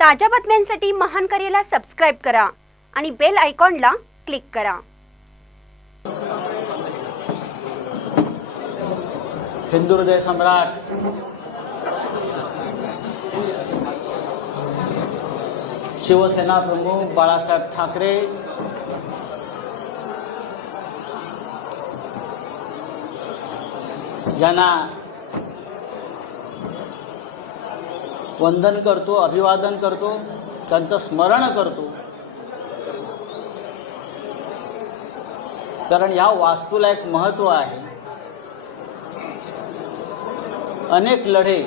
ताज्या बातम्यांसाठी महान करेला सबस्क्राइब करा आणि बेल आयकॉनला क्लिक करा। हिंदू हृदय सम्राट शिवसेना प्रमुख बाळासाहेब ठाकरे यांना वंदन करतो, अभिवादन करतो, त्यांचं स्मरण करतो। कारण या वास्तूला एक महत्त्व आहे। अनेक लढे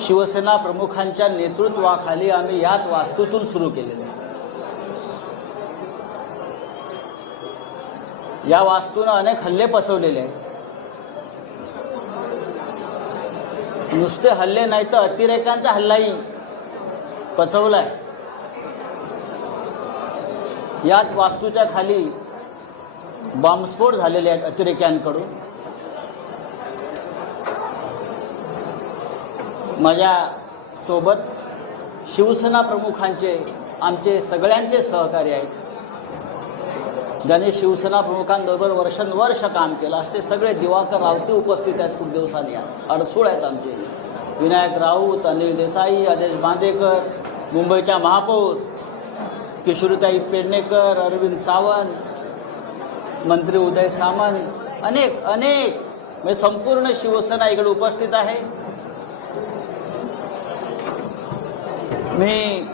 शिवसेना प्रमुखांच्या नेतृत्वाखाली आम्ही याच वास्तूतून सुरू केलेले। या वास्तूने अनेक हल्ले पचवलेले आहेत। नुसते हल्ले नाही तर अतिरेकांचा हल्लाही पचवलाय। याच वास्तूच्या खाली बॉम्बस्फोट झालेले आहेत अतिरेक्यांकडून। माझ्या सोबत शिवसेना प्रमुखांचे आमचे सगळ्यांचे सहकारी आहेत, ज्यांनी शिवसेना प्रमुखांबरोबर वर्षानुवर्ष काम केलं। असे सगळे दिवाकर रावते उपस्थित आहेत। खूप दिवसांनी अडसूळ आहेत आमचे विनायक राऊत, अनिल देसाई, आदेश बांदेकर, मुंबईच्या महापौर किशोरीताई पेडणेकर, अरविंद सावंत, मंत्री उदय सामंत, अनेक म्हणजे संपूर्ण शिवसेना इकडे उपस्थित आहे। मी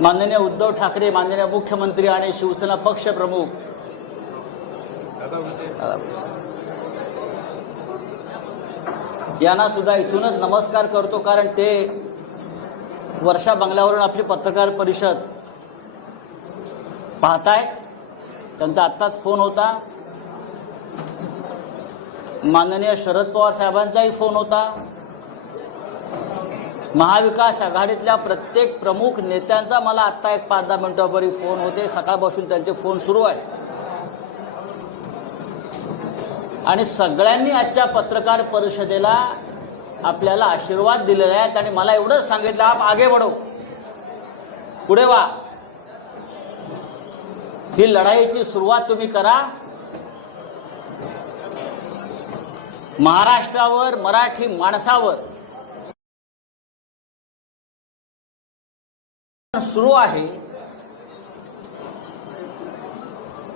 माननीय उद्धव ठाकरे, माननीय मुख्यमंत्री आणि शिवसेना पक्ष प्रमुख यांना सुद्धा इथूनच नमस्कार करतो। कारण ते वर्षा बंगल्यावरून आपली पत्रकार परिषद पाहतायत। त्यांचा आत्ताच फोन होता, माननीय शरद पवार साहेबांचाही फोन होता, महाविकास आघाडीतल्या प्रत्येक प्रमुख नेत्यांचा मला आत्ता एक 5-10 मिनिटांपूर्वी फोन होते। सकाळपासून त्यांचे फोन सुरू आहेत आणि सगळ्यांनी आजच्या पत्रकार परिषदेला आपल्याला आशीर्वाद दिलेला आहे आणि मला एवढंच सांगितलं, आप आगे बढ़ो, पुढे वा, ही लढाईची सुरुवात तुम्ही करा। महाराष्ट्रावर, मराठी माणसावर सुरू आहे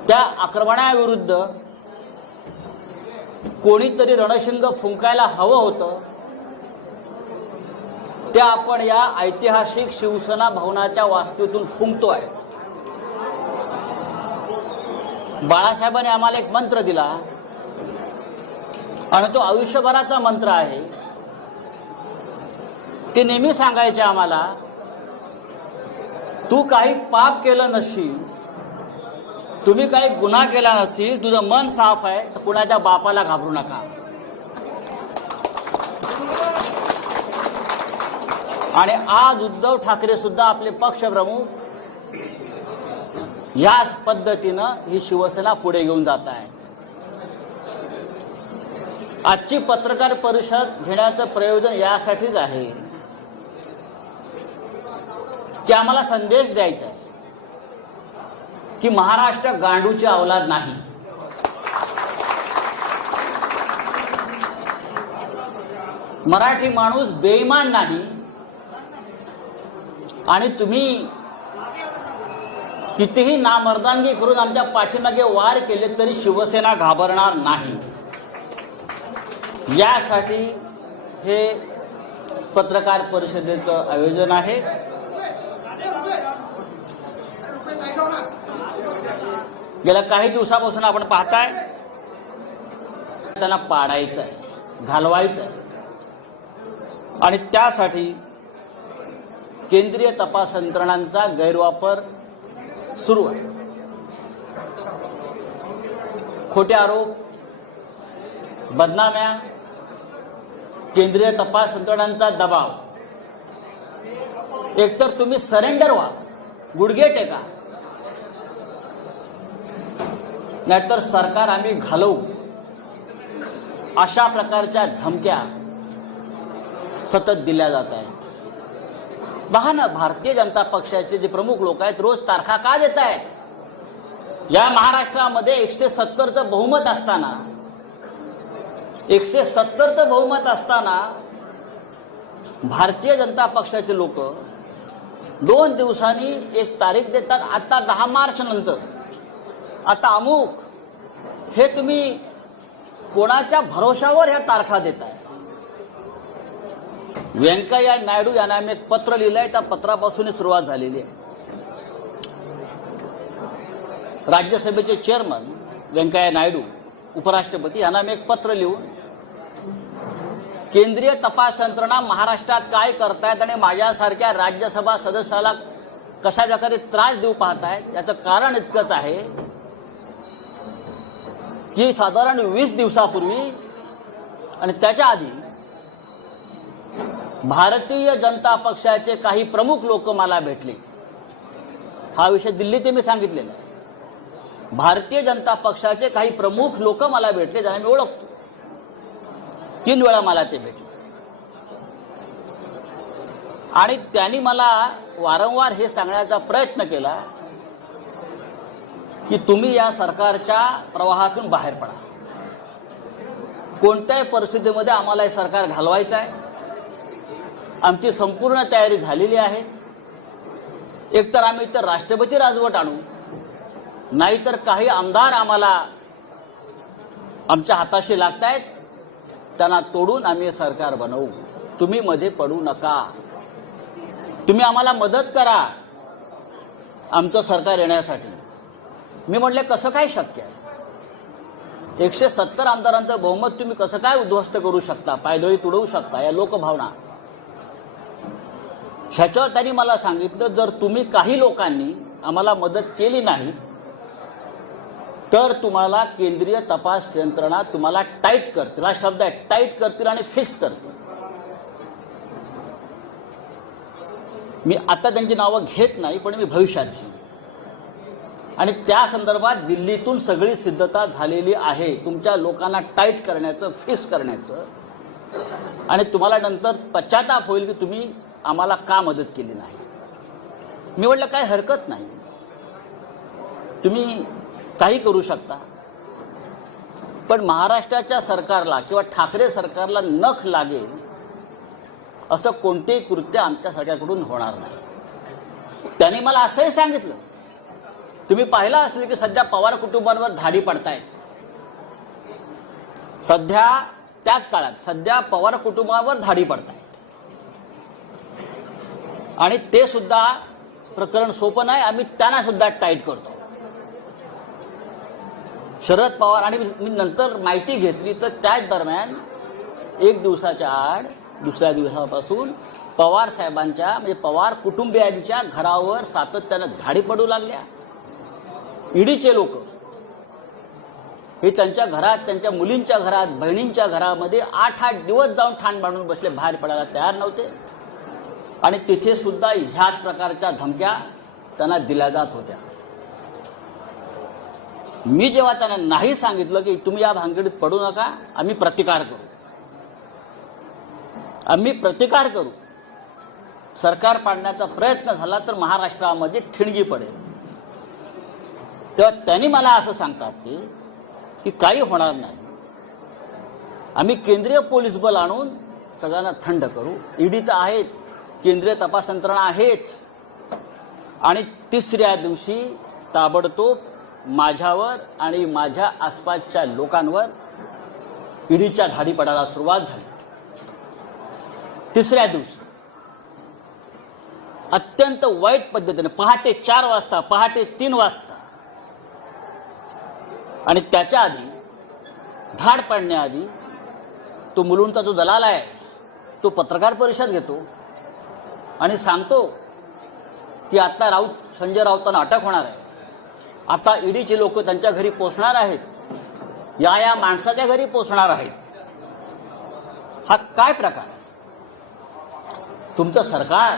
त्या आक्रमणाविरुद्ध कोणीतरी रणशिंग फुंकायला हवं होतं। त्या आपण या ऐतिहासिक शिवसेना भवनाच्या वास्तूतून फुंकतोय। बाळासाहेबांनी आम्हाला एक मंत्र दिला आणि तो आयुष्यभराचा मंत्र आहे। ते नेहमी सांगायचे आम्हाला, तू काही पाप केलं नसशील, तुम्ही काही गुन्हा केला नसेल, तुझं मन साफ आहे तर कुणाच्या बापाला घाबरू नका। आणि आज उद्धव ठाकरे सुद्धा आपले पक्षप्रमुख याच पद्धतीनं ही शिवसेना पुढे घेऊन जात आहे। आजची पत्रकार परिषद घेण्याचं प्रयोजन यासाठीच आहे की आम्हाला संदेश द्यायचा आहे की महाराष्ट्र गांडूची अवलाद नाही। मराठी माणूस बेईमान नाही आणि तुम्ही कितीही नामर्दांगी करून आमच्या पाठीमागे वार केले तरी शिवसेना घाबरणार नाही। यासाठी हे पत्रकार परिषदेचं आयोजन आहे। गेल्या काही दिवसापासून आपण पाहताय त्यांना पाडायचं आहे, घालवायचं आहे आणि त्यासाठी केंद्रीय तपास यंत्रणांचा गैरवापर सुरू आहे। खोटे आरोप, बदनाम्या, केंद्रीय तपास यंत्रणांचा दबाव। एकतर तुम्ही सरेंडर व्हा, गुडघे टेका, नाहीतर सरकार आम्ही घालवू, अशा प्रकारच्या धमक्या सतत दिल्या जात आहेत. पहा ना, भारतीय जनता पक्षाचे जे प्रमुख लोक आहेत रोज तारखा का देत आहेत? या महाराष्ट्रामध्ये 170चं बहुमत असताना 170चं बहुमत असताना भारतीय जनता पक्षाचे लोक 2 दिवसांनी एक तारीख देतात. आता 10 मार्च नंतर आता अमुक, हे तुम्ही कोणाच्या भरोशावर ह्या तारखा देताय? व्यंकय्या नायडू यांना आम्ही एक पत्र लिहिलंय, त्या पत्रापासून सुरुवात झालेली आहे. राज्यसभेचे चेअरमन व्यंकय्या नायडू, उपराष्ट्रपती यांना मी एक पत्र लिहून केंद्रीय तपास यंत्रणा महाराष्ट्रात काय करतायत आणि माझ्यासारख्या राज्यसभा सदस्याला कशा प्रकारे त्रास देऊ पाहतायत याचं कारण इतकंच आहे की साधारण 20 दिवसापूर्वी आणि त्याच्या आधी भारतीय जनता पक्षाचे काही प्रमुख लोक मला भेटले. हा विषय दिल्लीत मी सांगितलेला आहे. भारतीय जनता पक्षाचे काही प्रमुख लोक मला भेटले, ज्यांना मी ओळखतो. 3 वेळा मला ते भेटले आणि त्यांनी मला वारंवार हे सांगण्याचा प्रयत्न केला की तुम्ही या सरकारच्या प्रवाहातून बाहेर पडा. कोणत्याही परिस्थितीमध्ये आम्हाला हे सरकार घालवायचं आहे. आमची संपूर्ण तयारी झालेली आहे. एकतर आम्ही इतर राष्ट्रपती राजवट आणू, नाहीतर काही आमदार आम्हाला आमच्या हाताशी लागतायत, त्यांना तोडून आम्ही हे सरकार बनवू. तुम्ही मध्ये पडू नका. तुम्ही आम्हाला मदत करा आमचं सरकार येण्यासाठी. मी म्हटले कसं काय शक्य आहे? 170 आमदारांचं बहुमत तुम्ही कसं काय उद्ध्वस्त करू शकता, पायदळी तुडवू शकता? या लोकभावना. ह्याच्यावर त्यांनी मला सांगितलं, जर तुम्ही काही लोकांनी आम्हाला मदत केली नाही तर तुम्हाला केंद्रीय तपास यंत्रणा तुम्हाला टाईट करतील. हा शब्द आहे, टाईट करतील आणि फिक्स करतील. मी आता त्यांची नावं घेत नाही, पण मी भविष्याची. आणि त्या संदर्भात दिल्लीतून सगळी सिद्धता झालेली आहे तुमच्या लोकांना टाईट करण्याचं, फिक्स करण्याचं. आणि तुम्हाला नंतर पश्चाताप होईल की तुम्ही आम्हाला का मदत केली नाही. मी म्हटलं काय हरकत नाही, तुम्ही काही करू शकता, पण महाराष्ट्राच्या सरकारला किंवा ठाकरे सरकारला नख लागेल असं कोणतेही कृत्य आमच्या सरकारकडून होणार नाही. त्यांनी मला असंही सांगितलं, तुम्ही पाहिलं असेल की सध्या पवार कुटुंबांवर धाडी पडतायत. सध्या त्याच काळात सध्या पवार कुटुंबावर धाडी पडतायत आणि ते सुद्धा प्रकरण सोपं नाही. आम्ही त्यांना सुद्धा टाईट करतो. शरद पवार आणि मी नंतर माहिती घेतली तर त्याच दरम्यान 1 दिवसाच्या आड दुसऱ्या दिवसापासून पवार साहेबांच्या म्हणजे पवार कुटुंबियांच्या घरावर सातत्यानं धाडी पडू लागल्या. ईडीचे लोक हे त्यांच्या घरात, त्यांच्या मुलींच्या घरात, बहिणींच्या घरामध्ये 8-8 दिवस जाऊन ठाण बांधून बसले, बाहेर पडायला तयार नव्हते. आणि तिथे सुद्धा ह्याच प्रकारच्या धमक्या त्यांना दिल्या जात होत्या. मी जेव्हा त्यांना नाही सांगितलं की तुम्ही या भानगडीत पडू नका, आम्ही प्रतिकार करू, आम्ही प्रतिकार करू, सरकार पाडण्याचा प्रयत्न झाला तर महाराष्ट्रामध्ये ठिणगी पडेल, तेव्हा त्यांनी मला असं सांगतात ते की काही होणार नाही, आम्ही केंद्रीय पोलीस बल आणून सगळ्यांना थंड करू. ईडी तर आहेच, केंद्रीय तपास यंत्रणा आहेच. आणि तिसऱ्या दिवशी ताबडतोब माझ्यावर आणि माझ्या आसपासच्या लोकांवर ईडीच्या धाडी पडायला सुरुवात झाली. तिसऱ्या दिवशी अत्यंत वाईट पद्धतीने पहाटे 4 वाजता, पहाटे 3 वाजता आणि त्याच्या आधी धाड पडण्याआधी तो मुलुंडचा जो दलाल आहे तो पत्रकार परिषद घेतो आणि सांगतो की आता संजय राऊतांना अटक होणार आहे, आता ईडीचे लोक त्यांच्या घरी पोहोचणार आहेत, या माणसाच्या घरी पोहोचणार आहेत. हा काय प्रकार? तुमचं सरकार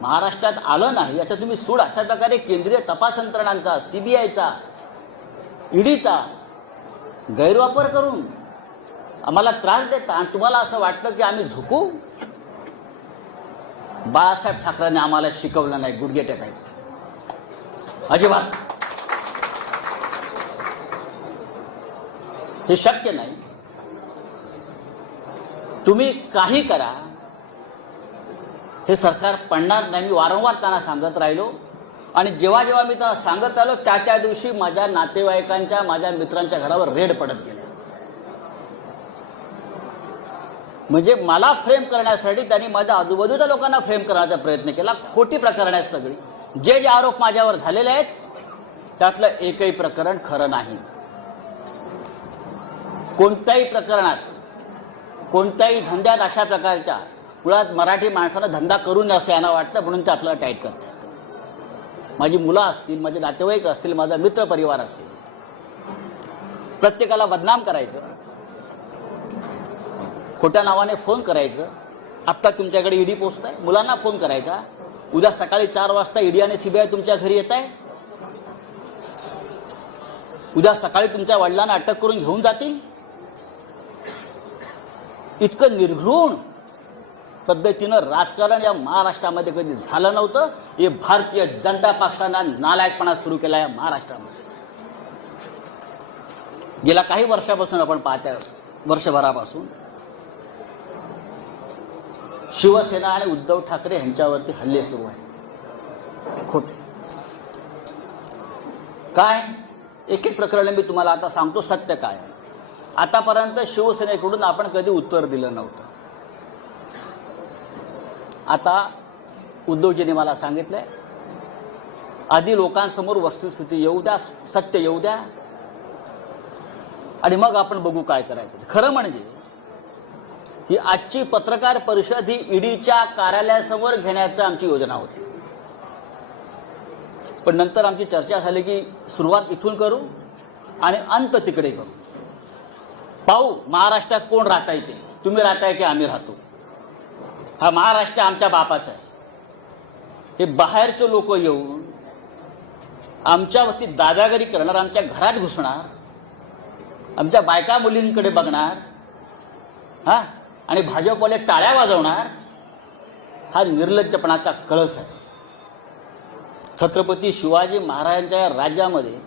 महाराष्ट्रात आलं नाही याचा तुम्ही सूड अशा प्रकारे केंद्रीय तपास यंत्रणांचा, सीबीआयचा, ईडीचा गैरवापर करून आम्हाला त्रास देता आणि तुम्हाला असं वाटतं की आम्ही झुकू. बाळासाहेब ठाकरेंनी आम्हाला शिकवलं नाही गुडघे टेकायचं, अजिबात. हे शक्य नाही. तुम्ही काही करा, हे सरकार पडणार नाही. मी वारंवार त्यांना सांगत राहिलो आणि जेव्हा जेव्हा मी त्यांना सांगत आलो त्या दिवशी माझ्या नातेवाईकांच्या, माझ्या मित्रांच्या घरावर रेड पडत गेल्या. म्हणजे मला फ्रेम करण्यासाठी त्यांनी माझ्या आजूबाजूच्या लोकांना फ्रेम करण्याचा प्रयत्न केला. खोटी प्रकरण आहेत सगळी. जे जे आरोप माझ्यावर झालेले आहेत त्यातलं एकही प्रकरण खरं नाही. कोणत्याही प्रकरणात, कोणत्याही धंद्यात अशा प्रकारच्या, मुळात मराठी माणसानं धंदा करू नये असं यांना वाटतं म्हणून ते आपल्याला टाईट करतात. माझी मुलं असतील, माझे नातेवाईक असतील, माझा मित्र परिवार असेल, प्रत्येकाला बदनाम करायचं, खोट्या नावाने फोन करायचं. आत्ता तुमच्याकडे ईडी पोस्ट आहे, मुलांना फोन करायचा. उद्या सकाळी 4 वाजता ईडी आणि सीबीआय तुमच्या घरी येत आहे. उद्या सकाळी तुमच्या वडिलांना अटक करून घेऊन जातील. इतकं निर्घृण पद्धतीनं राजकारण या महाराष्ट्रामध्ये कधी झालं नव्हतं. हे भारतीय जनता पक्षानं नालायकपणा सुरू केला आहे महाराष्ट्रामध्ये. गेल्या काही वर्षापासून आपण पाहतोय, वर्षभरापासून शिवसेना आणि उद्धव ठाकरे यांच्यावरती हल्ले सुरू आहेत. खोटे काय, एक एक प्रकरण मी तुम्हाला आता सांगतो. सत्य काय, आतापर्यंत शिवसेनेकडून आपण कधी उत्तर दिलं नव्हतं. आता उद्धवजींनी मला सांगितलंय, आधी लोकांसमोर वस्तुस्थिती येऊ द्या, सत्य येऊ द्या, आणि मग आपण बघू काय करायचं. खरं म्हणजे ही आजची पत्रकार परिषद ही ईडीच्या कार्यालयासमोर घेण्याची आमची योजना होती. पण नंतर आमची चर्चा झाली की सुरुवात इथून करू आणि अंत तिकडे करू. पाहू महाराष्ट्रात कोण राहता येते, तुम्ही राहताय की आम्ही राहतो. हा महाराष्ट्र आमच्या बापाचा आहे. हे बाहेरचे लोक येऊन आमच्यावरती दादागिरी करणार, आमच्या घरात घुसणार, आमच्या बायका मुलींकडे बघणार, हा, आणि भाजपवाले टाळ्या वाजवणार. हा निर्लज्जपणाचा कळस आहे. छत्रपती शिवाजी महाराजांच्या राज्यामध्ये,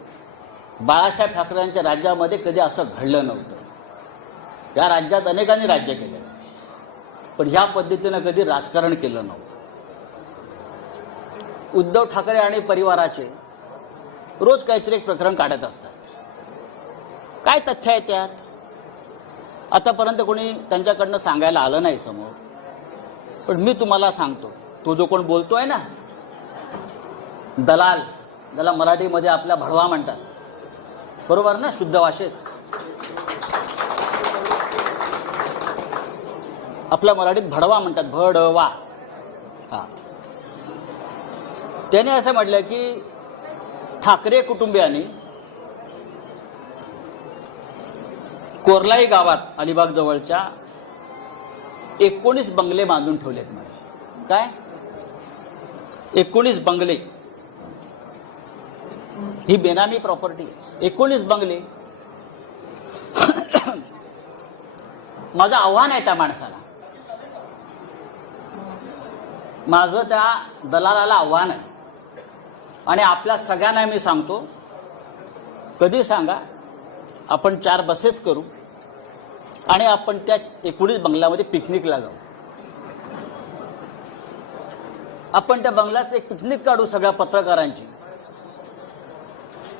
बाळासाहेब ठाकरेंच्या राज्यामध्ये कधी असं घडलं नव्हतं. या राज्यात अनेकांनी राज्य केलेलं आहे, पण ह्या पद्धतीनं कधी राजकारण केलं नव्हतं. उद्धव ठाकरे आणि परिवाराचे रोज काहीतरी एक प्रकरण काढत असतात. काय तथ्य आहे त्यात? आतापर्यंत कोणी त्यांच्याकडनं सांगायला आलं नाही समोर. पण मी तुम्हाला सांगतो, तो जो कोण बोलतोय ना, दलाल, ज्याला मराठीमध्ये आपल्या भडवा म्हणतात, बरोबर ना, शुद्ध भाषेत आपल्या मराठीत भडवा म्हणतात, भडवा. हा, त्याने असं म्हटलं की ठाकरे कुटुंबियांनी कोरलाई गावात, अलिबाग जवळच्या 19 बंगले बांधून ठेवलेत म्हणे. काय 19 बंगले? ही बेनामी प्रॉपर्टी. 19 बंगले. माझं आव्हान आहे त्या माणसाला, माझं त्या दलालाला आव्हान आहे, आणि आपल्या सगळ्यांना मी सांगतो, कधी सांगा आपण 4 बसेस करू आणि आपण त्या 19 बंगल्यामध्ये पिकनिकला जाऊ. आपण त्या बंगल्यात एक पिकनिक काढू सगळ्या पत्रकारांची.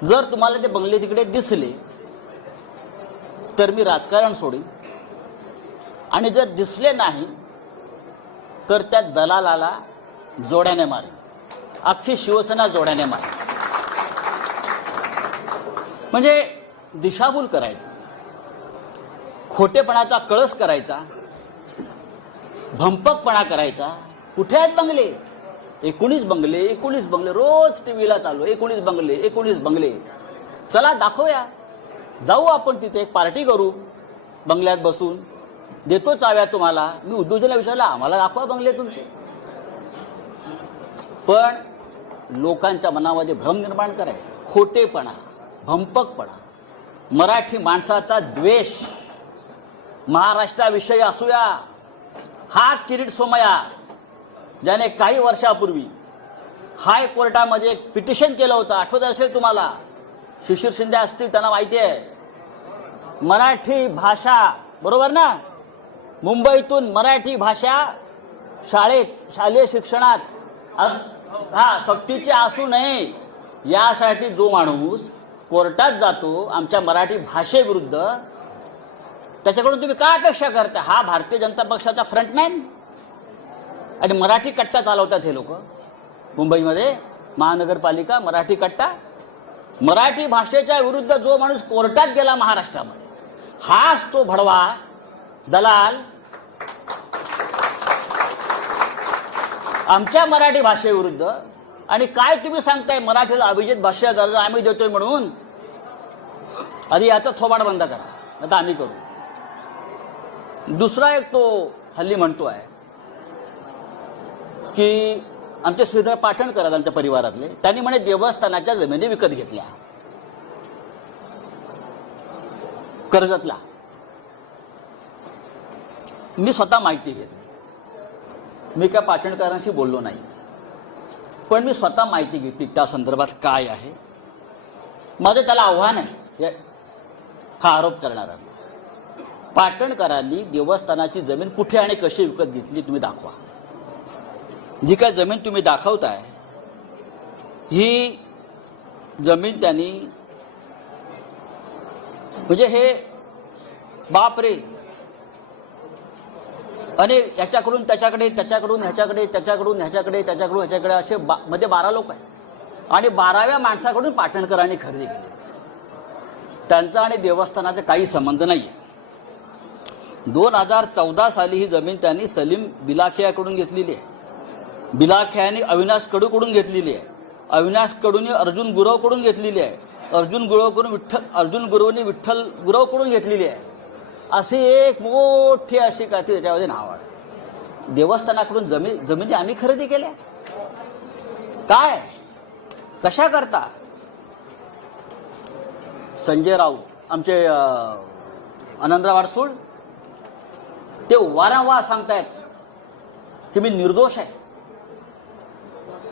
जर तुम्हाला ते बंगले तिकडे दिसले तर मी राजकारण सोडीन, आणि जर दिसले नाही तर त्या दलालाला जोड्याने मारेन. अख्खी शिवसेना जोड्याने मारेन. म्हणजे दिशाभूल करायचं, खोटेपणाचा कळस करायचा, भंपकपणा करायचा. कुठे आहेत बंगले? 19 बंगले, 19 बंगले. रोज टीव्हीला चालू 19 बंगले, 19 बंगले. चला दाखवूया, जाऊ आपण तिथे, एक पार्टी करू बंगल्यात बसून, देतो चाव्या तुम्हाला. मी उद्धवजीला विचारलं, आम्हाला दाखवा बंगले तुमचे. पण लोकांच्या मनामध्ये भ्रम निर्माण करायचा, खोटेपणा, भंपकपणा, मराठी माणसाचा द्वेष, महाराष्ट्राविषयी असूया, हाच किरीट सोमया, ज्याने काही वर्षापूर्वी हायकोर्टामध्ये एक पिटिशन केलं होतं, आठवत असेल तुम्हाला, शिशिर शिंदे असतील, त्यांना माहिती आहे. मराठी भाषा, बरोबर ना, मुंबईतून मराठी भाषा शालेय शिक्षणात सक्तीची असू नये यासाठी जो माणूस कोर्टात जातो आमच्या मराठी भाषेविरुद्ध, त्याच्याकडून तुम्ही काय अपेक्षा करता? हा भारतीय जनता पक्षाचा फ्रंटमॅन आणि मराठी कट्टा चालवतात हे लोक मुंबईमध्ये, महानगरपालिका मराठी कट्टा. मराठी भाषेच्या विरुद्ध जो माणूस कोर्टात गेला महाराष्ट्रामध्ये, हाच तो भडवा दलाल आमच्या मराठी भाषेविरुद्ध. आणि काय तुम्ही सांगताय मराठीला अभिजात भाषा दर्जा आम्ही देतोय म्हणून? आधी याचा थोबाड बंद करा, आता आम्ही करू. दुसरा एक तो हल्ली म्हणतो आहे की आमचे श्रीधर पाटणकर आमच्या परिवारातले, त्यांनी म्हणे देवस्थानाच्या जमिनी विकत घेतल्या कर्जतला. मी स्वतः माहिती घेतली, मी काय पाटणकरांशी बोललो नाही, पण मी स्वतः माहिती घेतली त्या संदर्भात काय आहे. माझं त्याला आव्हान आहे हा आरोप करणारा. पाटणकरांनी देवस्थानाची जमीन कुठे आणि कशी विकत घेतली तुम्ही दाखवा. जी काय जमीन तुम्ही दाखवताय ही जमीन त्यांनी, म्हणजे हे बापरे, आणि याच्याकडून त्याच्याकडे, त्याच्याकडून ह्याच्याकडे, त्याच्याकडून ह्याच्याकडे, त्याच्याकडून ह्याच्याकडे, असे मध्ये 12 लोक आहेत आणि 12व्या माणसाकडून पाटणकरांनी खरेदी केली. त्यांचा आणि देवस्थानाचा काही संबंध नाही. 2014 साली ही जमीन त्यांनी सलीम बिलाखियाकडून घेतलेली आहे. बिलाखियाने अविनाश कडूकडून घेतलेली आहे. अविनाश कडूने अर्जुन गुरवकडून घेतलेली आहे. अर्जुन गुरवने विठ्ठल गुरवकडून घेतलेली आहे. अशी एक मोठी अशी काय त्याच्यामध्ये नाव आहे. देवस्थानाकडून जमिनी आम्ही खरेदी केल्या. काय कशा करता? संजय राऊत आमचे आनंदराव अडसूळ ते वारंवार सांगतायत की मी निर्दोष आहे,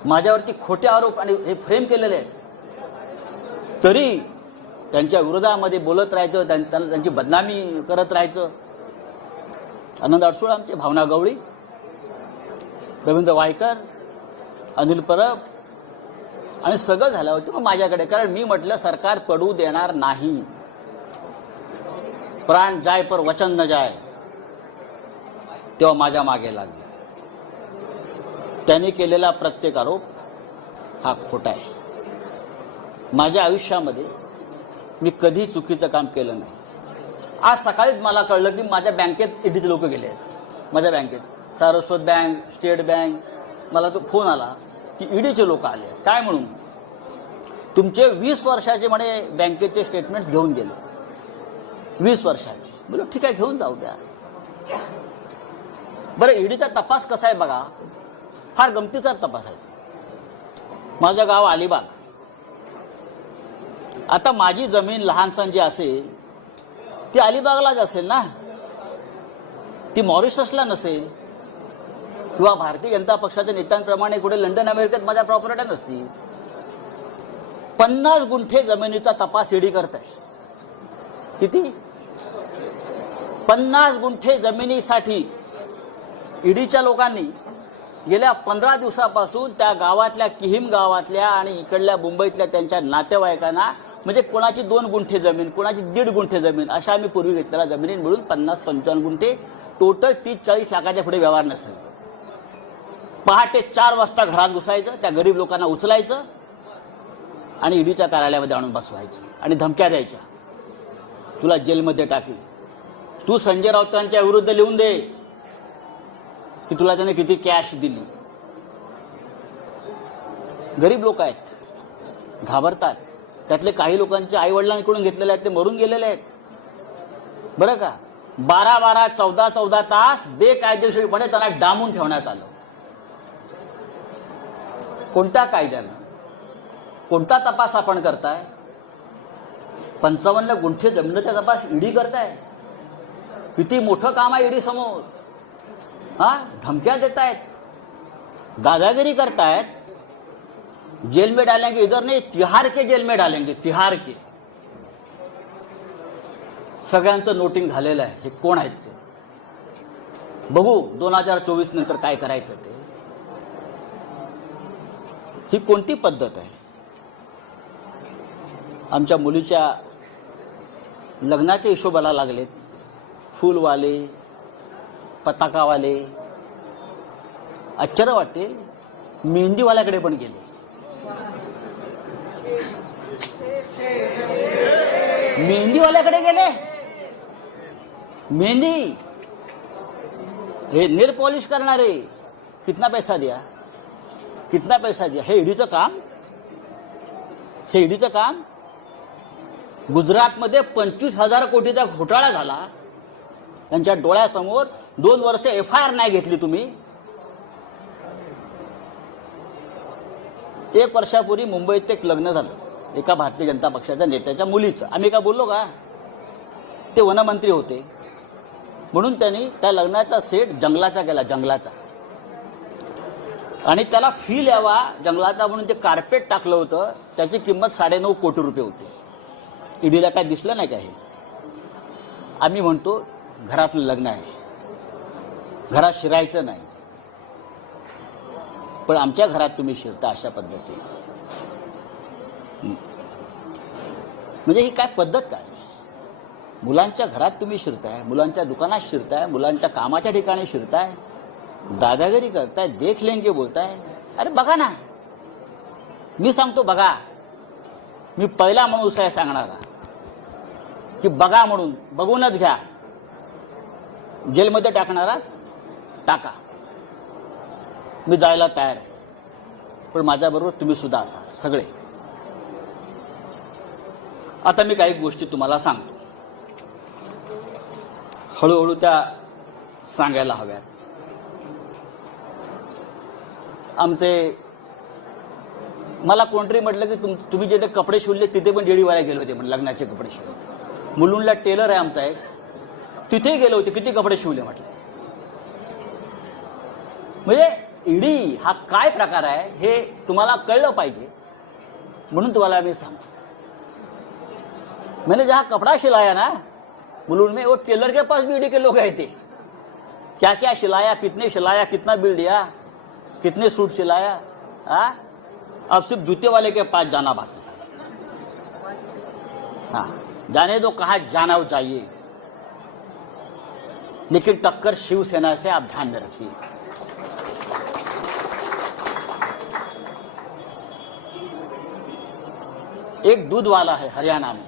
माझ्यावरती खोटे आरोप आणि हे फ्रेम केलेले आहेत, तरी त्यांच्या विरोधामध्ये बोलत राहायचं, त्यांची बदनामी करत राहायचं. आनंद अडसूळ आमचे, भावना गवळी, रवींद्र वायकर, अनिल परब आणि सगळं झालं होतं मग माझ्याकडे. कारण मी म्हटलं सरकार पडू देणार नाही, प्राण जाय पर वचन न जाय. तेव्हा माझ्या मागे लागले. त्यांनी केलेला प्रत्येक आरोप हा खोटा आहे. माझ्या आयुष्यामध्ये मी कधी चुकीचं काम केलं नाही. आज सकाळीच मला कळलं की माझ्या बँकेत ईडीचे लोक गेले आहेत. माझ्या बँकेत सारस्वत बँक, स्टेट बँक, मला तो फोन आला की ईडीचे लोक आले. काय म्हणून? तुमचे 20 वर्षाचे म्हणे बँकेचे स्टेटमेंट्स घेऊन गेले. 20 वर्षाचे. बोलो ठीक आहे, घेऊन जाऊ द्या. बरं, ईडीचा तपास कसा आहे बघा, फार गमतीचा तपास आहे. माझं गाव अलिबाग. आता माझी जमीन लहानसण जी असेल ती अलिबागलाच असेल ना, ती मॉरिशसला नसेल, किंवा भारतीय जनता पक्षाच्या नेत्यांप्रमाणे कुठे लंडन अमेरिकेत माझ्या प्रॉपर्ट्या नसतील. 50 गुंठे जमिनीचा तपास ईडी करत आहे. किती? 50 गुंठे जमिनीसाठी ईडीच्या लोकांनी गेल्या 15 दिवसापासून त्या गावातल्या, किहीम गावातल्या आणि इकडल्या मुंबईतल्या त्यांच्या नातेवाईकांना, म्हणजे कोणाची 2 गुंठे जमीन, कोणाची 1.5 गुंठे जमीन, अशा आम्ही पूर्वी घेतलेल्या जमिनी मिळून 50-55 गुंठे, टोटल 30-40 लाखाच्या पुढे व्यवहार नसेल. पहाटे 4 वाजता घरात घुसायचं, त्या गरीब लोकांना उचलायचं आणि ईडीच्या कार्यालयामध्ये आणून बसवायचं आणि धमक्या द्यायच्या, तुला जेलमध्ये टाकील, तू संजय राऊतांच्या विरुद्ध लिहून दे की तुला त्याने किती कॅश दिली. गरीब लोक आहेत, घाबरतात. त्यातले काही लोकांचे आई वडिलांकडून घेतलेले आहेत, ते मरून गेलेले आहेत बरं का. 12-12, 14-14 तास बेकायदेशीरपणे त्यांना डांबून ठेवण्यात आलं. कोणत्या कायद्यानं? कोणता तपास आपण करताय? 55 गुंठे जमिनीचा तपास ईडी करताय. किती मोठं काम आहे ईडी समोर. धमक्या देत आहेत. दादागिरी करता है, जेल में डालेंगे, इधर नहीं तिहार के जेल में डालेंगे, तिहार के. सगळ्यांचं नोटिंग झालेलं आहे. हे कोण आहेत ते बघू 2024 नंतर काय करायचं ते. ही कोणती पद्धत आहे? आमच्या मुलीच्या लग्नाच्या हिशोबाला लागलेत फुलवाले, पताकावाले. आश्चर्य वाटेल, मेहंदीवाल्याकडे पण गेले. मेहंदीवाल्याकडे गेले. मेहंदी हे नेल पॉलिश करणारे. कितना पैसा दिया, कितना पैसा दिया? हे ईडीचं काम, हे ईडीचं काम. गुजरातमध्ये 25,000 कोटीचा घोटाळा झाला. त्यांच्या डोळ्यासमोर 2 वर्ष FIR नाही घेतली तुम्ही. 1 वर्षापूर्वी मुंबईत एक लग्न झालं एका भारतीय जनता पक्षाच्या नेत्याच्या मुलीचं. आम्ही काय बोललो का? ते वनमंत्री होते म्हणून त्यांनी त्या लग्नाचा सेट जंगलाचा केला, जंगलाचा. आणि त्याला फील यावा जंगलाचा म्हणून ते कार्पेट टाकलं होतं. त्याची किंमत 9.5 कोटी रुपये होती. ईडीला काय दिसलं नाही का? हे आम्ही म्हणतो घरातलं लग्न आहे, घरात शिरायचं नाही. पण आमच्या घरात तुम्ही शिरता अशा पद्धतीने. म्हणजे ही काय पद्धत काय? मुलांच्या घरात तुम्ही शिरताय, मुलांच्या दुकानात शिरताय, मुलांच्या कामाच्या ठिकाणी शिरताय, दादागिरी करताय, देख लेंगे बोलताय. अरे बघा ना, मी सांगतो बघा. मी पहिला माणूस आहे सांगणारा की बघा म्हणून. बघूनच घ्या. जेलमध्ये टाकणारा टाका, मी जायला तयार आहे. पण माझ्याबरोबर तुम्ही सुद्धा असाल सगळे. आता मी काही गोष्टी तुम्हाला सांगतो, हळूहळू त्या सांगायला हव्यात. मला कोणतरी म्हटलं की तुम्ही जे कपडे शिवले तिथे पण डेडीवाला गेले होते म्हणजे लग्नाचे कपडे शिवले. मुलुंडला टेलर आहे आमचा एक, तिथे गेले होते, किती कपडे शिवले म्हटलं. म्हणजे ईडी हा काय प्रकार आहे हे तुम्हाला कळलं पाहिजे म्हणून तुम्हाला मी सांगतो. मैंने जहां कपड़ा सिलाया ना मुलुंड में, वो टेलर के पास भी ईडी के लोग आए थे. क्या क्या सिलाया, कितने सिलाया, कितना बिल दिया, कितने सूट सिलाया. अब सिर्फ जूते वाले के पास जाना बाकी. हाँ, जाने दो कहाँ जाना हो चाहिए, लेकिन टक्कर शिवसेना से आप ध्यान में रखिए. एक दूध वाला है हरियाणा में,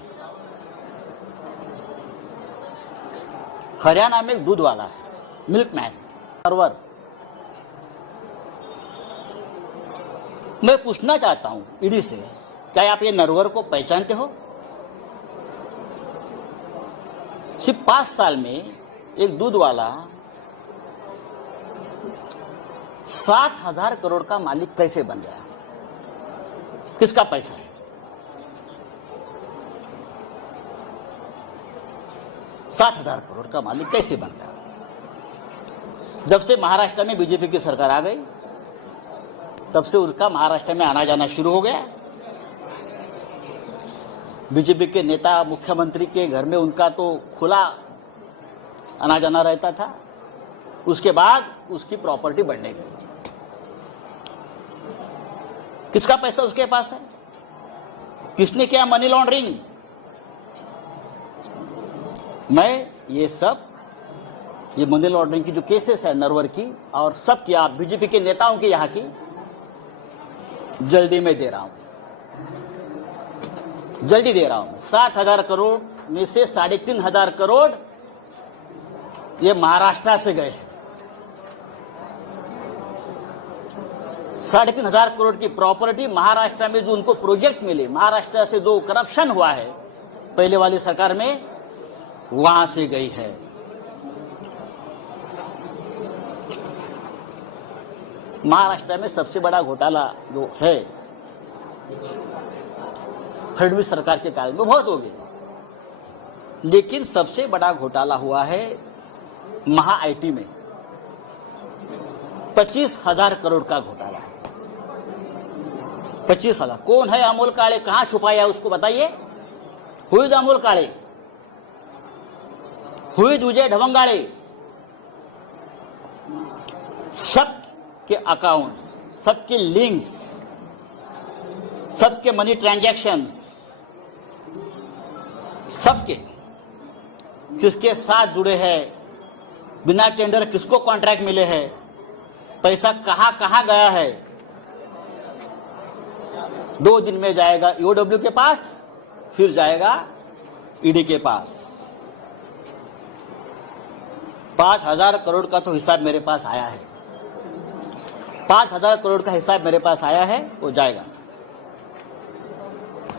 हरियाणा में एक दूध वाला है, मिल्कमैन नरवर. मैं पूछना चाहता हूं ईडी से, क्या आप ये नरवर को पहचानते हो? सिर्फ 5 साल में एक दूध वाला 7,000 करोड़ का मालिक कैसे बन गया? किसका पैसा है? 7,000 करोड़ का मालिक कैसे बन गया? जब से महाराष्ट्र में बीजेपी की सरकार आ गई तब से उसका महाराष्ट्र में आना जाना शुरू हो गया. बीजेपी के नेता मुख्यमंत्री के घर में उनका तो खुला आना जाना रहता था. उसके बाद उसकी प्रॉपर्टी बढ़ने लगी. किसका पैसा उसके पास है? किसने किया मनी लॉन्ड्रिंग? मैं ये मनी लॉन्ड्रिंग की जो केसेस है नरवर की और सब की, आप बीजेपी के नेताओं की यहां की, जल्दी में दे रहा हूं, जल्दी दे रहा हूं. 7,000 करोड़ में से 3,500 करोड़ ये महाराष्ट्र से गए हैं. 3,500 करोड़ की प्रॉपर्टी महाराष्ट्र में जो उनको प्रोजेक्ट मिले, महाराष्ट्र से जो करप्शन हुआ है पहले वाली सरकार में, वहां से गई है. महाराष्ट्र में सबसे बड़ा घोटाला जो है फडणवीस सरकार के काल में बहुत हो गया, लेकिन सबसे बड़ा घोटाला हुआ है महा आईटी में. 25,000 करोड़ का घोटाला है। 25,000। कौन है अमोल काळे? कहां छुपाया है उसको बताइए। Who is Amol Kale? Who is Vijay Dhavangale? सबके अकाउंट्स, सबके लिंक्स, सबके मनी ट्रांजैक्शंस, सबके किसके साथ जुड़े हैं, बिना टेंडर किसको कॉन्ट्रैक्ट मिले हैं, पैसा कहां कहां गया है। 2 दिन में जाएगा ईओडब्ल्यू के पास, फिर जाएगा ईडी के पास। 5,000 करोड़ का तो हिसाब मेरे पास आया है। 5,000 करोड़ का हिसाब मेरे पास आया है, वो जाएगा।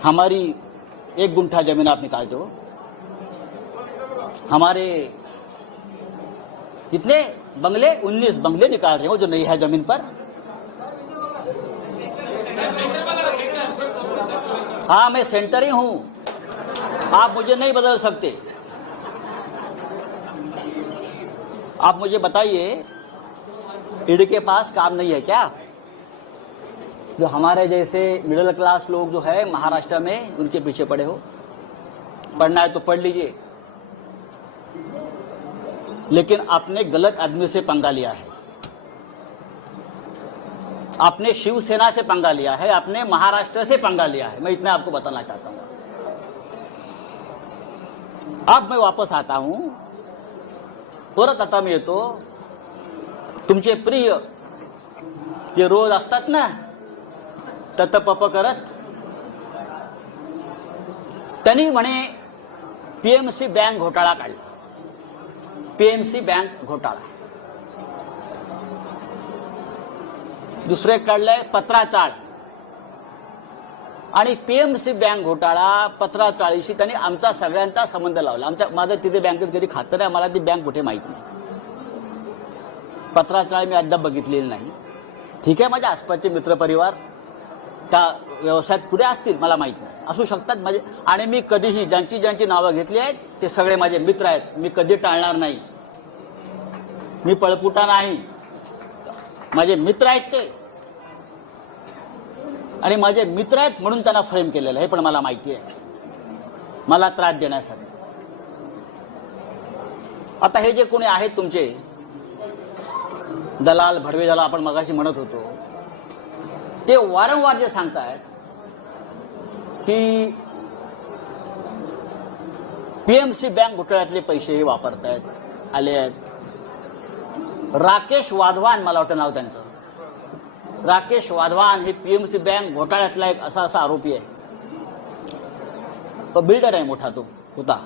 हमारी 1 गुंठा जमीन आप निकाल दो, हमारे कितने बंगले, 19 बंगले निकाल रहे हो जो नहीं है जमीन पर। हाँ, मैं सेंटर ही हूं, आप मुझे नहीं बदल सकते। आप मुझे बताइए, ईडी के पास काम नहीं है क्या? जो हमारे जैसे मिडिल क्लास लोग जो है महाराष्ट्र में, उनके पीछे पड़े हो। पढ़ना है तो पढ़ लीजिए, लेकिन आपने गलत आदमी से पंगा लिया है। आपने शिवसेना से पंगा लिया है, आपने महाराष्ट्र से पंगा लिया है। मैं इतना आपको बताना चाहता हूं। अब मैं वापस आता हूं, परत आता मी येतो। तुमचे प्रिय जे रोज असतात ना तत पप करत, त्यांनी म्हणे पीएमसी बँक घोटाळा काढला। पीएमसी बँक घोटाळा। दुसरे काढलंय पत्राचाळ, आणि पीएमसी बँक घोटाळा पत्राचाळीशी त्यांनी आमचा सगळ्यांचा संबंध लावला। माझं तिथे बँकेत कधी खातं नाही, मला ती बँक कुठे माहित नाही। पत्राचाळ मी अद्याप बघितलेली नाही। ठीक आहे, माझ्या आसपासचे मित्रपरिवार त्या व्यवसायात पुढे असतील, मला माहित नाही, असू शकतात माझे। आणि मी कधीही ज्यांची ज्यांची नावं घेतली आहेत ते सगळे माझे मित्र आहेत, मी कधी टाळणार नाही। मी पळपुटा नाही, माझे मित्र आहेत ते, आणि माझे मित्र आहेत म्हणून त्यांना फ्रेम केलेलं आहे, पण मला माहिती आहे, मला त्रास देण्यासाठी। आता हे जे कोणी आहेत तुमचे दलाल, भडवे, ज्याला आपण मगाशी म्हणत होतो, ते वारंवार जे सांगतायत की पीएमसी बँक घोटाळ्यातले पैसे वापरतायत, आले आहेत। राकेश वाधवान, मला वाटतं नाव त्यांचं, राकेश वाधवान हे पीएमसी बँक घोटाळ्यातला एक असा आरोपी आहे। तो बिल्डर आहे मोठा, तो होता।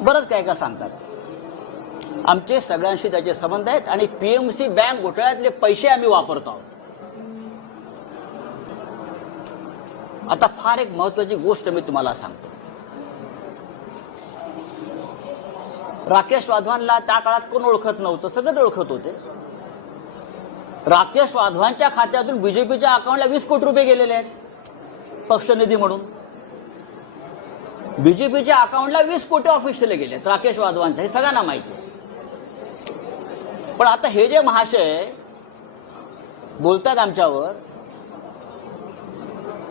बरंच काय काय सांगतात। आमचे सगळ्यांशी त्याचे संबंध आहेत, आणि पीएमसी बँक घोटाळ्यातले पैसे आम्ही वापरतो आहोत। आता फार एक महत्वाची गोष्ट मी तुम्हाला सांगतो। राकेश वाधवानला त्या काळात कोण ओळखत नव्हतं, सगळेच ओळखत होते। राकेश वाधवानच्या खात्यातून बीजेपीच्या अकाउंटला 20 कोटी रुपये गेलेले आहेत पक्षनिधी म्हणून। बीजेपीच्या अकाउंटला 20 कोटी ऑफिशियली गेले राकेश वाधवानच्या, हे सगळ्यांना माहिती आहे। पण आता हे जे महाशय बोलतात आमच्यावर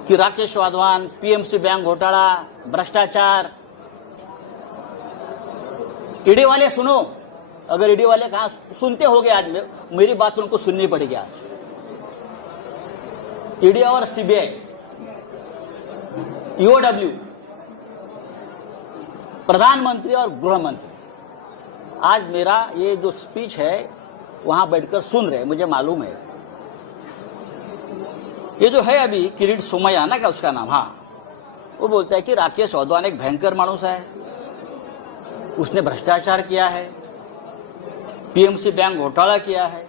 कि राकेश वाधवान, पीएमसी बैंक घोटाला, भ्रष्टाचार, ईडी वाले सुनो, अगर ईडी वाले कहा सुनते होगे, आज मेरी बात उनको सुननी पड़ेगी। आज ईडी और सीबीआई, ईओडब्ल्यू, प्रधानमंत्री और गृह मंत्री आज मेरा ये जो स्पीच है वहां बैठकर सुन रहे, मुझे मालूम है। ये जो है अभी किरीट सोमैया ना, क्या उसका नाम, हाँ, वो बोलता है कि राकेश वाधवान एक भयंकर मानुस है, उसने भ्रष्टाचार किया है, पीएमसी बैंक घोटाला किया है,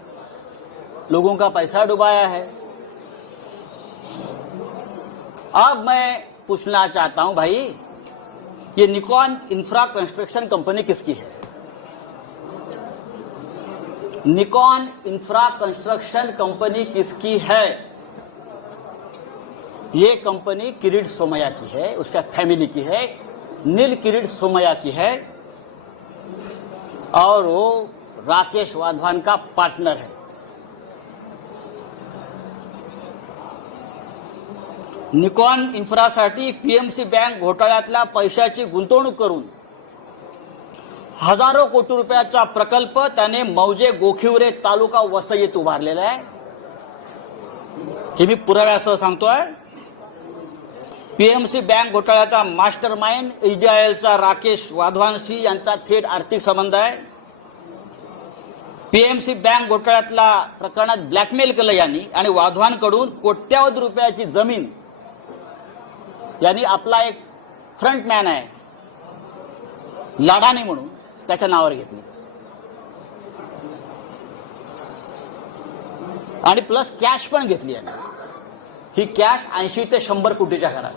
लोगों का पैसा डुबाया है। अब मैं पूछना चाहता हूं भाई, ये निकॉन इंफ्रा कंस्ट्रक्शन कंपनी किसकी है? निकॉन इंफ्रा कंस्ट्रक्शन कंपनी किसकी है? ये कंपनी किरीट सोमैया की है, उसका फैमिली की है, नील किरीट सोमैया की है। और वो राकेश वाधवान का पार्टनर है। निकॉन इन्फ्रासाठी पीएमसी बँक घोटाळ्यातल्या पैशाची गुंतवणूक करून हजारो कोटी रुपयाचा प्रकल्प त्याने मौजे गोखिवरे तालुका वसई येथे उभारलेला आहे। हे मी पुराव्यासह सांगतोय। पीएमसी बँक घोटाळ्याचा मास्टर माइंड एचडीआयएलचा राकेश वाधवानशी यांचा थेट आर्थिक संबंध आहे। पीएमसी बँक घोटाळ्यातल्या प्रकरणात ब्लॅकमेल केलं यांनी आणि वाधवानकडून कोट्यावधी रुपयाची जमीन यांनी आपला एक फ्रंटमॅन आहे लाडानी म्हणून त्याच्या नावावर घेतली आणि प्लस कॅश पण घेतली यांनी। ही कॅश 80 ते 100 कोटीच्या घरात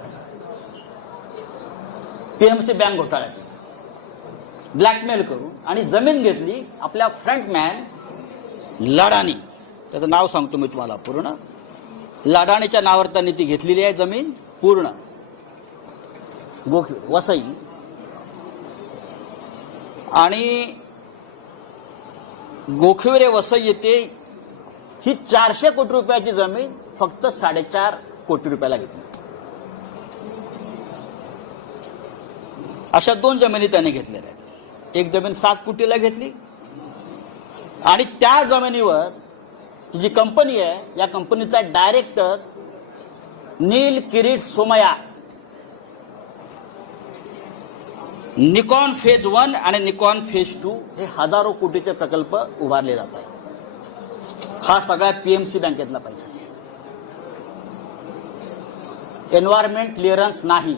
पीएमसी बँक घोटाळ्याची ब्लॅकमेल करून आणि जमीन घेतली आपल्या फ्रंटमॅन लाडानी, त्याचं नाव सांगतो मी तुम्हाला पूर्ण। लाडानीच्या नावावर त्यांनी ती घेतलेली आहे जमीन पूर्ण गोखिवरे वसई, आणि गोखिवरे वसई येथे ही 400 कोटी रुपयाची जमीन फक्त 4.5 कोटी रुपयाला घेतली। अशा 2 जमिनी त्याने घेतलेल्या आहेत। एक जमीन 7 कोटीला घेतली आणि त्या जमिनीवर जी कंपनी आहे या कंपनीचा डायरेक्टर नील किरीट सोमया निकॉन फेज 1 आणि निकॉन फेज 2 हे हजारो कोटीचे प्रकल्प उभारले जात आहेत। हा सगळा पीएमसी बँकेतला पैसा। एन्व्हायरमेंट क्लिअरन्स नाही,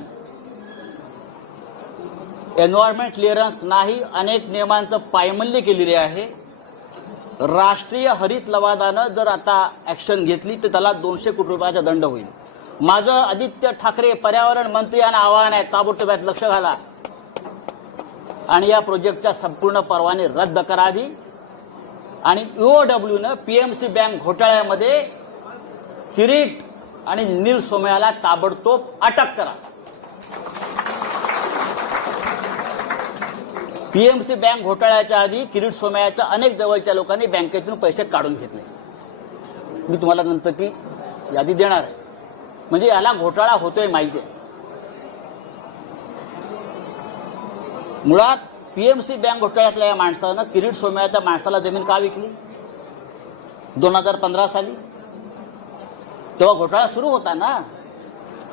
एन्व्हायरमेंट क्लिअरन्स नाही, अनेक नियमांचं पायमल्ली केलेली आहे। राष्ट्रीय हरित लवादानं जर आता ऍक्शन घेतली तर त्याला 200 कोटी रुपयाचा दंड होईल। माझं आदित्य ठाकरे पर्यावरण मंत्री यांना आवाहन आहे, ताबडतोब यात लक्ष घाला आणि या प्रोजेक्टच्या संपूर्ण परवाने रद्द करा आधी, आणि ईओडब्ल्यूनं पीएमसी बँक घोटाळ्यामध्ये किरीट आणि नील सोमयाला ताबडतोब अटक करा। पीएमसी बँक घोटाळ्याच्या आधी किरीट सोमयाच्या अनेक जवळच्या लोकांनी बँकेतून पैसे काढून घेतले। मी तुम्हाला नंतर ती यादी देणार आहे, म्हणजे याला घोटाळा होतोय माहिती आहे। मुळात पीएमसी बँक घोटाळ्यातल्या या माणसानं किरीट सोमयाच्या माणसाला जमीन का विकली 2015 साली? तेव्हा घोटाळा सुरू होता ना।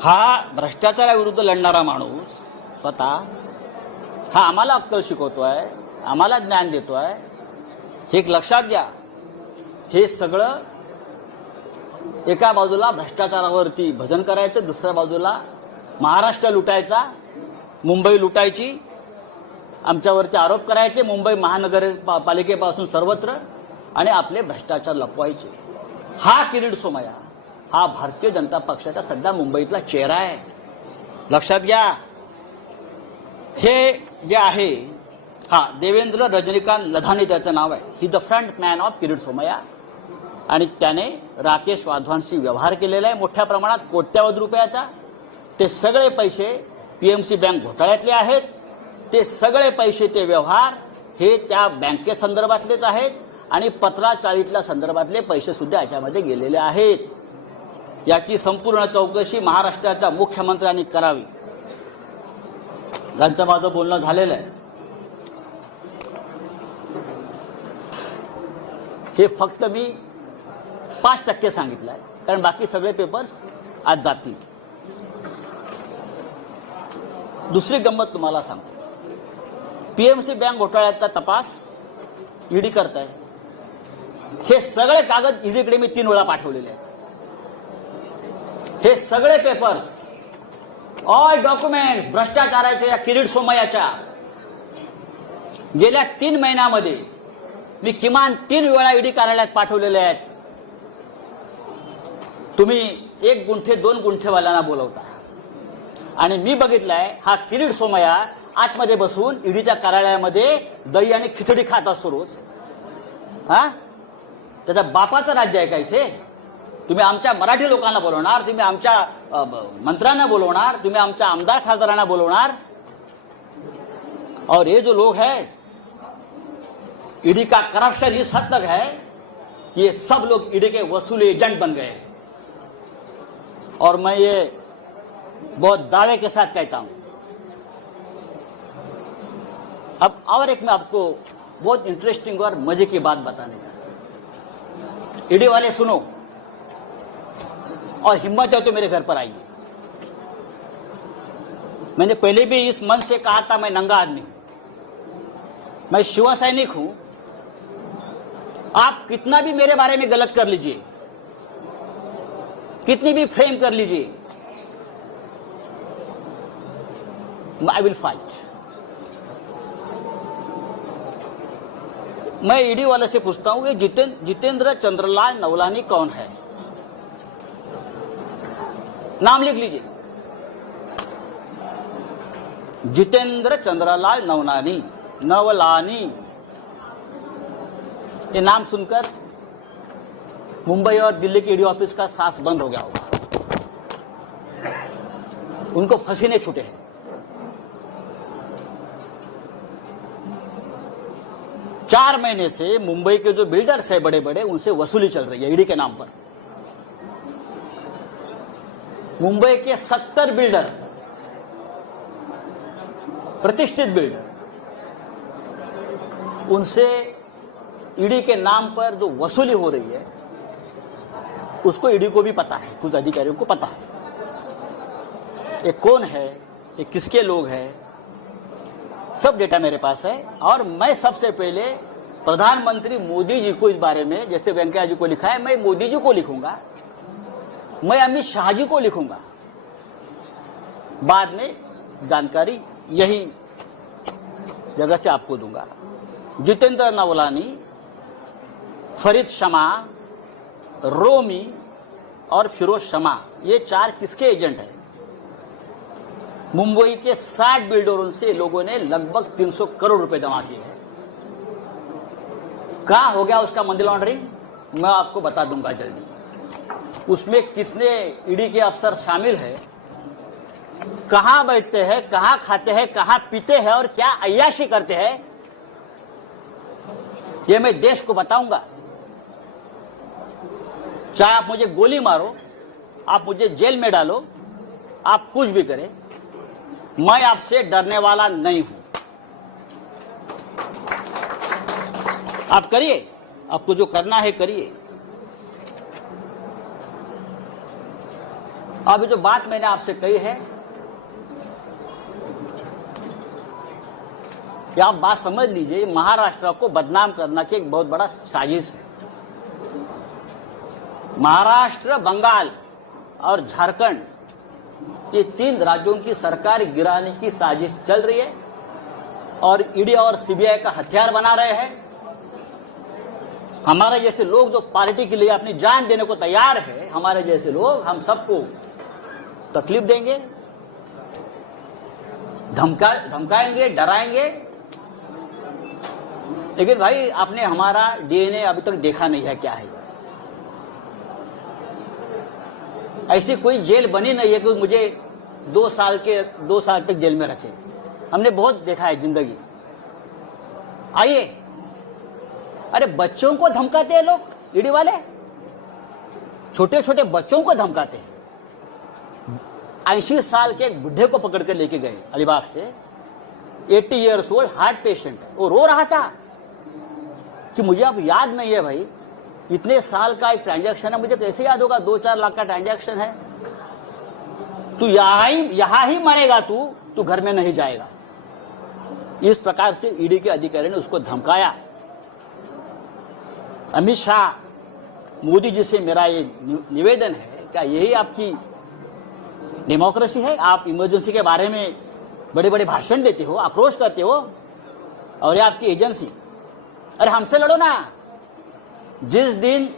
हा भ्रष्टाचाराविरुद्ध लढणारा माणूस स्वतः हा आम्हाला अक्कल शिकवतोय, आम्हाला ज्ञान देतोय, हे एक लक्षात घ्या। हे सगळं एका बाजूला भ्रष्टाचारावरती भजन करायचं, दुसऱ्या बाजूला महाराष्ट्र लुटायचा, मुंबई लुटायची, आमच्यावरती आरोप करायचे मुंबई महानगरपालिकेपासून सर्वत्र, आणि आपले भ्रष्टाचार लपवायचे। हा किरीट सोमया हा भारतीय जनता पक्षाचा सध्या मुंबईतला चेहरा आहे, लक्षात घ्या। हे जे आहे हा देवेंद्र रजनीकांत लधानी त्याचं नाव आहे। He the front man of Kirit Somaiya, आणि त्याने राकेश वाधवानशी व्यवहार केलेला आहे मोठ्या प्रमाणात, कोट्यावधी रुपयाचा। ते सगळे पैसे पीएमसी बँक घोटाळ्यातले आहेत, ते सगळे पैसे ते व्यवहार हे त्या बँकेसंदर्भातलेच आहेत, आणि 1540 संदर्भातले पैसे सुद्धा याच्यामध्ये गेलेले आहेत। याची संपूर्ण चौकशी महाराष्ट्राच्या मुख्यमंत्र्यांनी करावी, यांचं माझं बोलणं झालेलं आहे। हे फक्त मी 5% सांगितलं आहे, कारण बाकी सगळे पेपर्स आज जातील। दुसरी गंमत तुम्हाला सांगतो, पीएमसी बँक घोटाळ्याचा तपास ईडी करताय। हे सगळे कागद ईडीकडे मी 3 वेळा पाठवलेले आहेत। हे सगळे पेपर्स, ऑल डॉक्युमेंट्स भ्रष्टाचाराच्या या किरीट सोमयाच्या गेल्या 3 महिन्यामध्ये मी किमान 3 वेळा ईडी कार्यालयात पाठवलेले आहेत। तुम्ही 1 गुंठे 2 गुंठेवाल्यांना बोलवता, आणि मी बघितलंय हा किरीट सोमया आतमध्ये बसून ईडीच्या कार्यालयामध्ये दही आणि खिचडी खात असतो रोज। हा त्याच्या बापाचं राज्य आहे का इथे? तुम्ही आमच्या मराठी लोकांना बोलवणार, तुम्ही आमच्या मंत्र्यांना बोलवणार, तुम्ही आमच्या आमदार खासदारांना बोलवणार, और ये जो लोग हैं ईडी का करप्शन इस हद तक है कि ये सब लोग ईडी के वसूली एजेंट बन गए हैं। और मैं ये बहुत दावे के साथ कहता हूं। अब और एक मैं आपको बहुत इंटरेस्टिंग और मजे की बात बताने चाहता हूं। ईडी वाले सुनो और हिम्मत है तो मेरे घर पर आइए। मैंने पहले भी इस मंच से कहा था, मैं नंगा आदमी हूं, मैं शिव सैनिक हूं। आप कितना भी मेरे बारे में गलत कर लीजिए, कितनी भी फ्रेम कर लीजिए, आई विल फाइट। मैं ईडी वाले से पूछता हूं कि जितेंद्र चंद्रलाल नवलानी कौन है? नाम लिख लीजिए, जितेंद्र चंद्रलाल नवलानी। ये नाम सुनकर मुंबई और दिल्ली के ईडी ऑफिस का सांस बंद हो गया होगा। उनको पसीने छूटे हैं। चार महीने से मुंबई के जो बिल्डर्स है बड़े बड़े, उनसे वसूली चल रही है ईडी के नाम पर। मुंबई के 70 बिल्डर, प्रतिष्ठित बिल्डर, उनसे ईडी के नाम पर जो वसूली हो रही है उसको ईडी को भी पता है, कुछ अधिकारियों को पता है। ये कौन है, ये किसके लोग हैं, सब डेटा मेरे पास है। और मैं सबसे पहले प्रधानमंत्री मोदी जी को इस बारे में, जैसे वेंकैया जी को लिखा है, मैं मोदी जी को लिखूंगा, मैं अमित शाह जी को लिखूंगा। बाद में जानकारी यही जगह से आपको दूंगा। जितेंद्र नवलानी, फरीद शमा, रोमी और फिरोज शमा, ये चार किसके एजेंट हैं? मुंबई के 60 बिल्डरों से लोगों ने लगभग 300 करोड़ रुपए जमा किए हैं। कहां हो गया उसका मनी लॉन्ड्रिंग, मैं आपको बता दूंगा जल्दी। उसमें कितने ईडी के अफसर शामिल हैं, कहां बैठते हैं, कहां खाते हैं, कहां पीते हैं और क्या अय्याशी करते हैं, ये मैं देश को बताऊंगा। चाहे आप मुझे गोली मारो, आप मुझे जेल में डालो, आप कुछ भी करें, मैं आपसे डरने वाला नहीं हूं। आप करिए, आपको जो करना है करिए। अभी जो बात मैंने आपसे कही है, कि आप बात समझ लीजिए, महाराष्ट्र को बदनाम करना की एक बहुत बड़ा साजिश है। महाराष्ट्र, बंगाल और झारखंड, ये 3 राज्यों की सरकार गिराने की साजिश चल रही है और ईडी और सीबीआई का हथियार बना रहे हैं। हमारे जैसे लोग जो पार्टी के लिए अपनी जान देने को तैयार है, हमारे जैसे लोग, हम सबको तकलीफ देंगे, धमकाएंगे, डराएंगे। लेकिन भाई, आपने हमारा डीएनए अभी तक देखा नहीं है क्या है। ऐसी कोई जेल बनी नहीं है कि मुझे 2 साल तक जेल में रखे। हमने बहुत देखा है जिंदगी। आइए, अरे बच्चों को धमकाते हैं लोग, ईडी वाले छोटे छोटे बच्चों को धमकाते हैं। 80 साल के एक बुढ़े को पकड़ कर लेके गए अलीबाग से, 80 ईयर्स ओल्ड, हार्ट पेशेंट। वो रो रहा था कि मुझे अब याद नहीं है भाई, इतने साल का एक ट्रांजैक्शन है, मुझे कैसे याद होगा, 2-4 लाख का ट्रांजैक्शन है। तू यहां ही मरेगा, तू घर में नहीं जाएगा। इस प्रकार से ईडी के अधिकारी ने उसको धमकाया। अमित शाह, मोदी जी से मेरा ये निवेदन है, क्या यही आपकी डेमोक्रेसी है? आप इमरजेंसी के बारे में बड़े बड़े भाषण देते हो, आक्रोश करते हो, और ये आपकी एजेंसी। अरे हमसे लड़ो ना। जिस दिन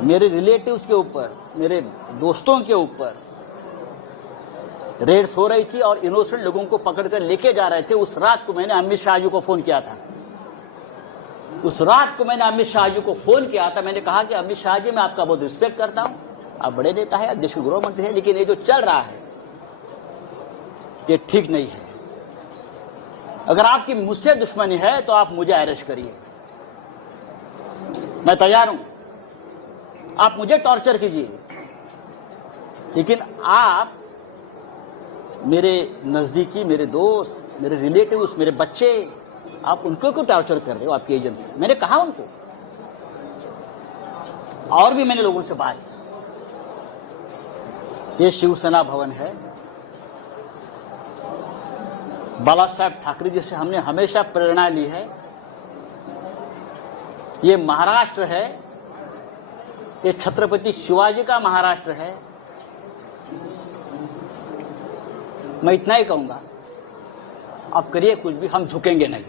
मेरे रिलेटिव्स के ऊपर, मेरे दोस्तों के ऊपर रेड्स हो रही थी और इनोसेंट लोगों को पकड़कर लेके जा रहे थे, उस रात को मैंने अमित शाह जी को फोन किया था। मैंने कहा कि अमित शाह जी, मैं आपका बहुत रिस्पेक्ट करता हूं, आप बड़े नेता है, देश के गृह मंत्री है, लेकिन ये जो चल रहा है ये ठीक नहीं है। अगर आपकी मुझसे दुश्मनी है तो आप मुझे अरेस्ट करिए, मैं तैयार हूं। आप मुझे टॉर्चर कीजिए, लेकिन आप मेरे नजदीकी, मेरे दोस्त, मेरे रिलेटिव्स, मेरे बच्चे, आप उनको क्यों टॉर्चर कर रहे हो आपकी एजेंसी? मैंने कहा उनको, और भी मैंने लोगों से बात की। ये शिवसेना भवन है, बाला साहब ठाकरे जी से हमने हमेशा प्रेरणा ली है। ये महाराष्ट्र है, ये छत्रपति शिवाजी का महाराष्ट्र है। मैं इतना ही कहूंगा, आप करिए कुछ भी, हम झुकेंगे नहीं,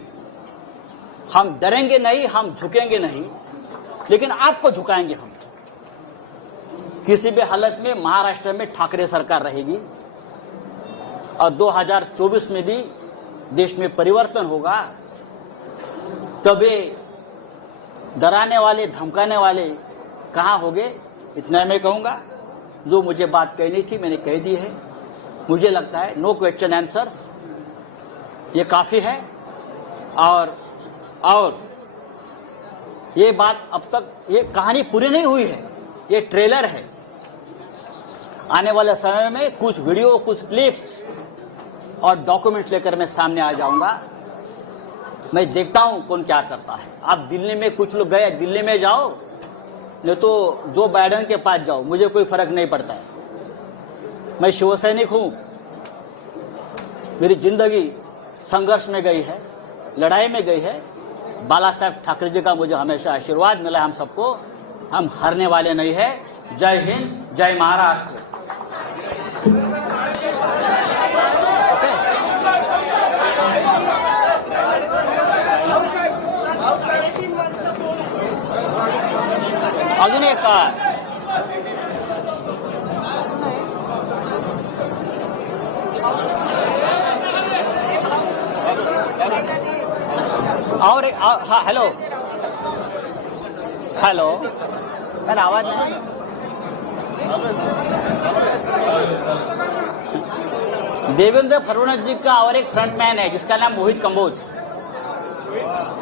हम डरेंगे नहीं, हम झुकेंगे नहीं, लेकिन आपको झुकाएंगे हम। किसी भी हालत में महाराष्ट्र में ठाकरे सरकार रहेगी और 2024 में भी देश में परिवर्तन होगा। तभी डराने वाले, धमकाने वाले कहां होंगे, इतना मैं कहूंगा। जो मुझे बात कहनी थी मैंने कह दी है। मुझे लगता है नो क्वेश्चन आंसर्स, ये काफी है। और ये बात अब तक, ये कहानी पूरी नहीं हुई है, ये ट्रेलर है। आने वाले समय में कुछ वीडियो, कुछ क्लिप्स और डॉक्यूमेंट्स लेकर मैं सामने आ जाऊंगा। मैं देखता हूं कौन क्या करता है। आप दिल्ली में, कुछ लोग गए, दिल्ली में जाओ, नहीं तो जो बाइडेन के पास जाओ, मुझे कोई फर्क नहीं पड़ता है। मैं शिवसैनिक हूं, मेरी जिंदगी संघर्ष में गई है, लड़ाई में गई है। बाला साहब ठाकरे जी का मुझे हमेशा आशीर्वाद मिला है हम सबको। हम हारने वाले नहीं है। जय हिंद, जय महाराष्ट्र। अजून एक और हाँ, हेलो हेलो, मैंने आवाज नहीं। देवेंद्र फडणवीस जी का और एक फ्रंटमैन है जिसका नाम मोहित कंबोज।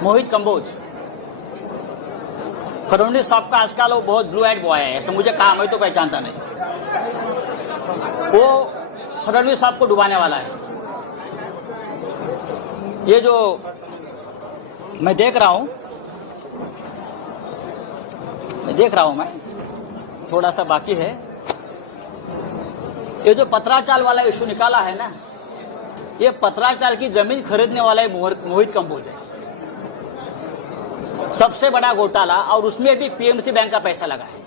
मोहित कंबोज, फडणवीस साहब का आजकल वो बहुत ब्लू आइड बॉय है, ऐसा मुझे कहा, मैं तो पहचानता नहीं। वो फडणवीस साहब को डुबाने वाला है। ये जो मैं देख रहा हूं, मैं थोड़ा सा बाकी है। ये जो पत्राचाल वाला इशू निकाला है ना, ये पत्राचाल की जमीन खरीदने वाला है मोहित कंबोज है। सबसे बड़ा घोटाला, और उसमें भी पीएमसी बैंक का पैसा लगा है।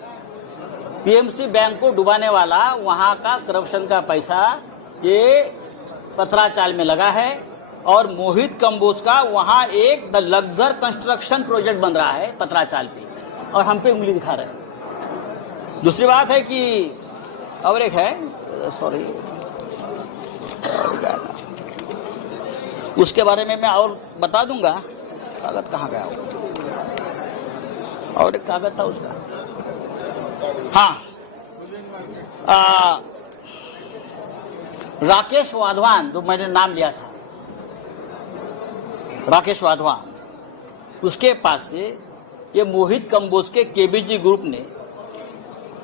पीएमसी बैंक को डुबाने वाला, वहां का करप्शन का पैसा ये पत्राचाल में लगा है। और मोहित कंबोज का वहां एक द लग्जर कंस्ट्रक्शन प्रोजेक्ट बन रहा है पत्राचाल पे, और हम पे उंगली दिखा रहे हैं। दूसरी बात है कि और एक है, सॉरी, उसके बारे में मैं और बता दूंगा। कागज कहाँ गया? और एक कागज था उसका, हाँ, राकेश वाधवान, जो मैंने नाम लिया था, राकेश वाधवान, उसके पास से ये मोहित कंबोज के केबीजी ग्रुप ने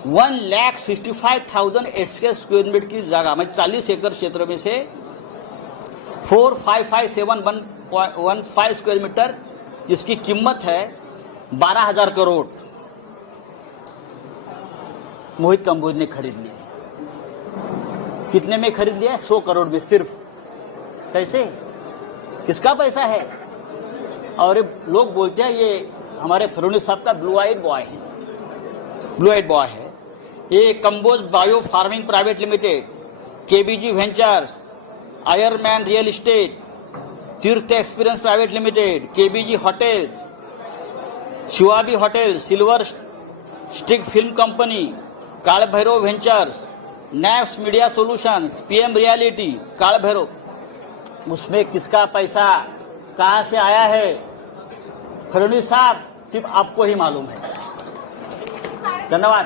1,65,000 स्क्वायर मीटर की जगह में 40 एकड़ क्षेत्र में से 455,715 स्क्वायर मीटर, जिसकी कीमत है 12,000 करोड़, मोहित कंबोज ने खरीद लिया। कितने में खरीद लिया? 100 करोड़ में सिर्फ। कैसे? किसका पैसा है? और लोग बोलते हैं ये हमारे फडणवीस साहब का ब्लू आइड बॉय है। ब्लू आइड बॉय है ये। Kamboj bio farming private limited, KBG ventures, Ironman real estate, Tirth experience private limited, KBG hotels, शिवाबी hotel, silver stick film company, Kaal Bhairav ventures, Naps media solutions, PM reality, Kaal Bhairav, उसमें किसका पैसा कहां से आया है फडणवीस साहब, सिर्फ आपको ही मालूम है। धन्यवाद।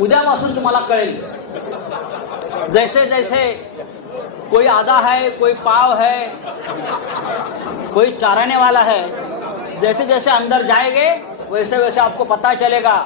उद्यापासून तुम्हाला कळेल. जैसे जैसे कोई आधा है, कोई पाव है, कोई चाराने वाला है, जैसे जैसे अंदर जाएंगे वैसे वैसे आपको पता चलेगा.